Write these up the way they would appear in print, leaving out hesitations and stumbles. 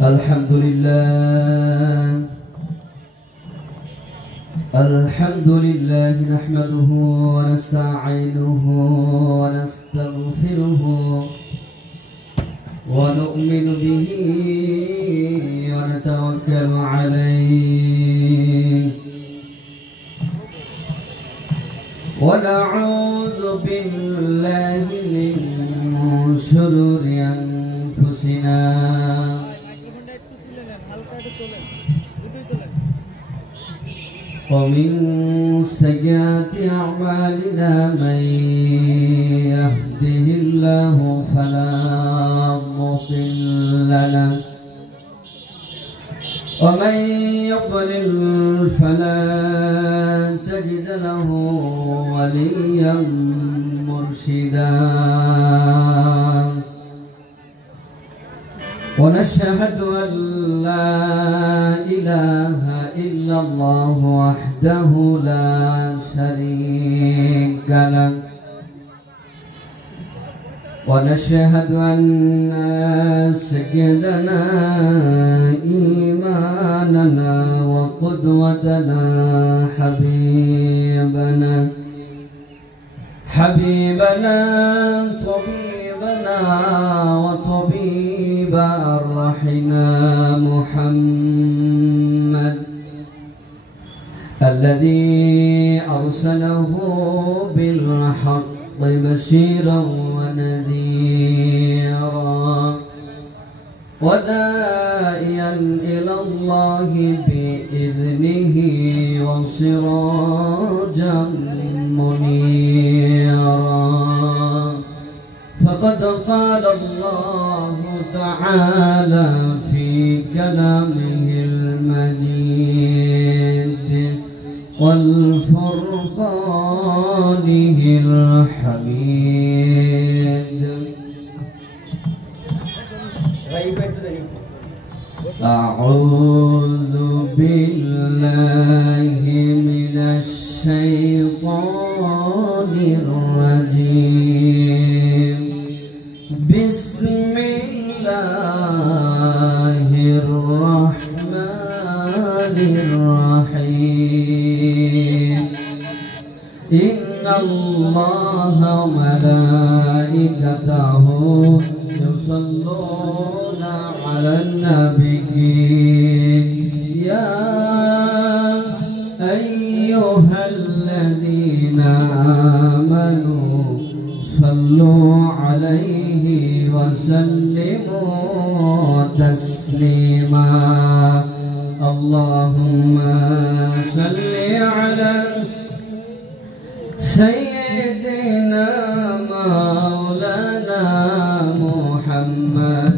الحمد لله نحمده ونستعينه ونستغفره ونؤمن به ونتوكل عليه ونعوذ بالله من شرور أنفسنا ومن سيئات أعمالنا من يهده الله فلا مضل له ومن يضلل فلا تجد له وليا مرشدا ونشهد أن لا إله إلا الله وحده لا شريك له ونشهد أن سيدنا إيماننا وقدوتنا حبيبنا طبيبنا وطبيب أرواحنا محمد الذي أرسله بالحق بشيرا ونذيرا وداعيا إلى الله بإذنه وسراجا منيرا فقد قال الله تعالى في كلامه المجيد والفرقانه الحميد أعوذ بالله من الشيطان الرجيم بسم الله الرحمن الرحيم إن الله وملائكته يصلون على النبي يا أيها الذين آمنوا صلوا عليه وسلموا تسليما اللهم صل على سيدنا مولانا محمد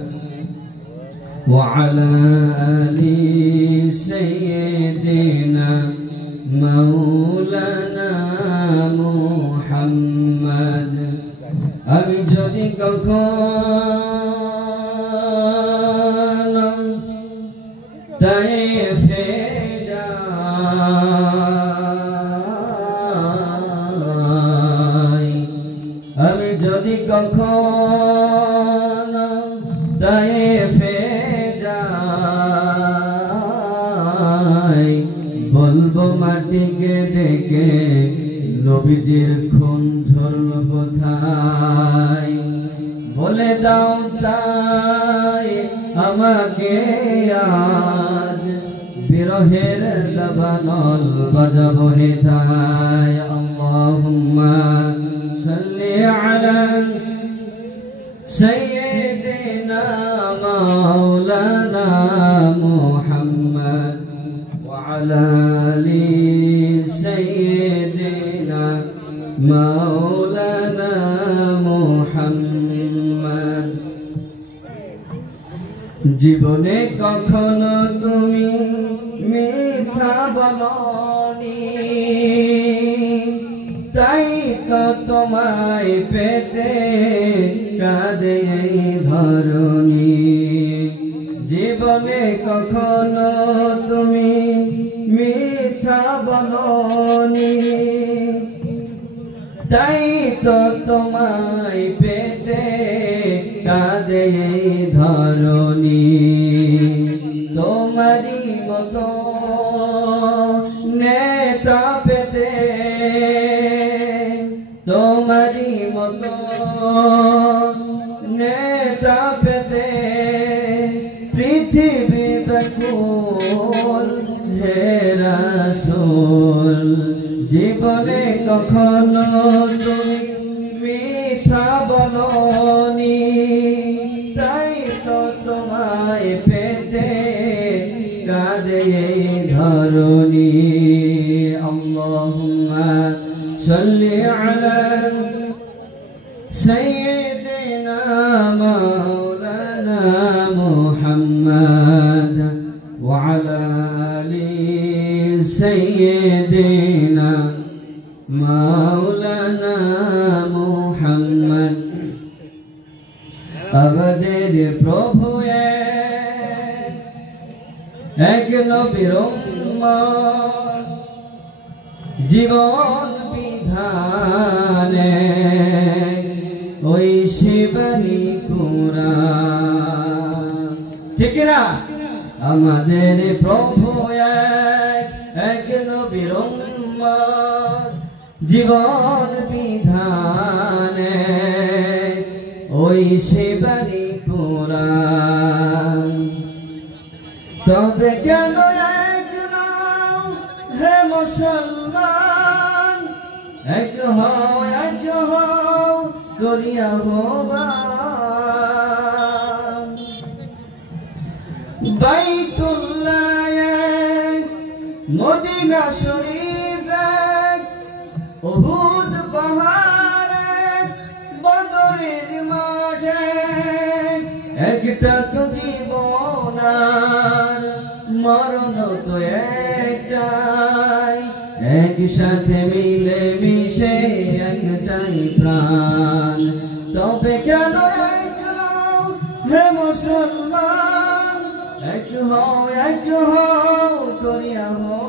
وعلى آل سيدنا مولانا محمد আমি যদি কখনো তায়েফে যাই আমি যদি কখনো তায়েফে যাই বলবো মাটিকে ডেকে নবীজির খুন ঝরল কোথায় বলে দাও তাই আমাকে আজ বিরহের দাবানল বাজাবো হেথায় আল্লাহুম্মা সাল্লি আলা সাইয়্যিদিনা মাওলানা মুহাম্মদ ওয়া আলা আলি সাইয়্যিদিনা মাওলানা মুহাম্মদ জীবনে কখনো তুমি মিথ্যা বলনি তাই তো তোমায় পেতে কাঁদে এই ধরণী জীবনে কখনো তুমি মিথ্যা বলনি তাই তো তোমায় পেতে কাঁদে এই ধরণী তোমারি মতো নেতা পেতে তোমারি মতো নেতা পেতে পৃথিবী ব্যাকুল হে রাসূল জীবনে কখনো তুমি মিথ্যা বলনি তাই তো তোমায় পেতে কাঁদে এই ধরণী আল্লাহুম্মা সাল্লি আলা সাইয়্যিদিনা মাওলানা মুহাম্মাদ ওয়া আলা আলি সাইয়্যিদিনা মাওলানা মুহাম্মদ আমাদের প্রভু এক নবীর উম্মত জীবন বিধানে ওই শিবানী কুরআন ঠিক না আমাদের প্রভু এক নবীর উম্মত জীবন বিধানে ওই শিবানী কুরআন তবে কেন এক নাও হে মুসলমান এক হও করিয়া হবান বাইতুল্লাহ মদিনা শরীফ উহুদ পাহাড় বদরের মাঠে একটা তো জীবন আর মরণ তো একটাই একসাথে মিলে মিশে একটাই প্রাণ তবে কেন এক হও হে মুসলমান এক হও করিয়া হও